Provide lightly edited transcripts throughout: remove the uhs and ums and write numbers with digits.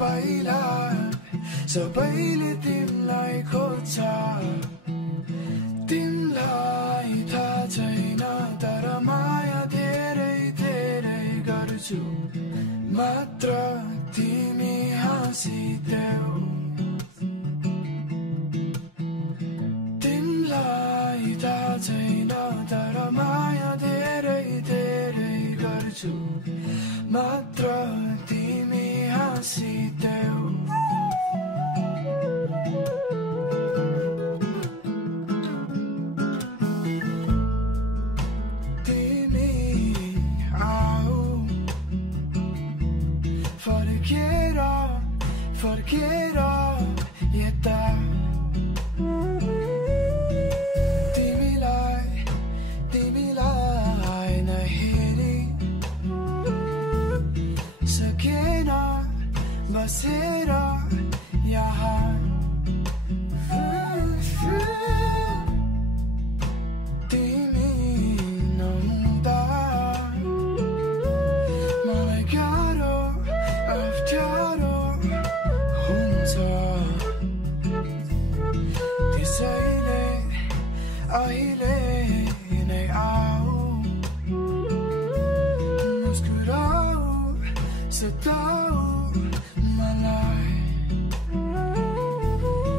पहिला सबैले तिमलाई खोज्छ तिमलाई थाहा छैन तर माया धेरै धेरै गर्छु मात्र तिमी हाँसिदेऊ तिमलाई थाहा छैन तर माया धेरै धेरै गर्छु मात्र तिमी हाँसिदेऊ तिमी आऊ फर्केर यता तिमीलाई नहेरी सकेन बसेर यहाँ तिमी नहुँदा मलाई गाह्रो अप्ठ्यारो हुन्छ त्यसैले अहिले नै आऊ मुस्कुराऊ सताऊ मलाई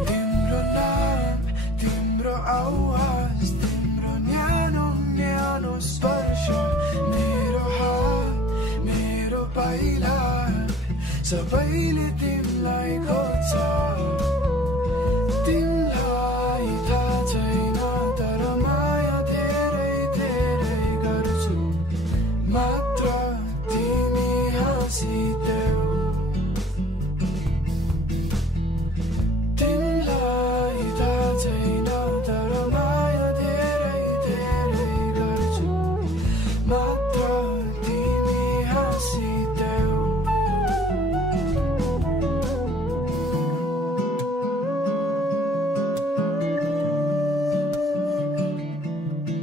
तिम्रो नाम तिम्रो आवाज तिम्रो न्यानो न्यानो स्पर्श मेरो हात मेरो पाइला सबैले तिमीलाई खोज्छ तिमीलाई थाहा छैन तर माया धेरै धेरै गर्छु मात्र तिमी हाँसिदेऊ तिमीलाई थाहा छैन तर माया धेरै धेरै गर्छु मात्र तिमी हाँसिदेऊ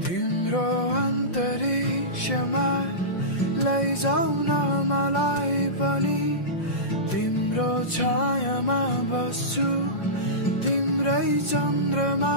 तिम्रो अन्तरिक्षमा लैजाऊ न मलाई पनि तिम्रो छायामा बस्छु तिम्रै चन्द्रमा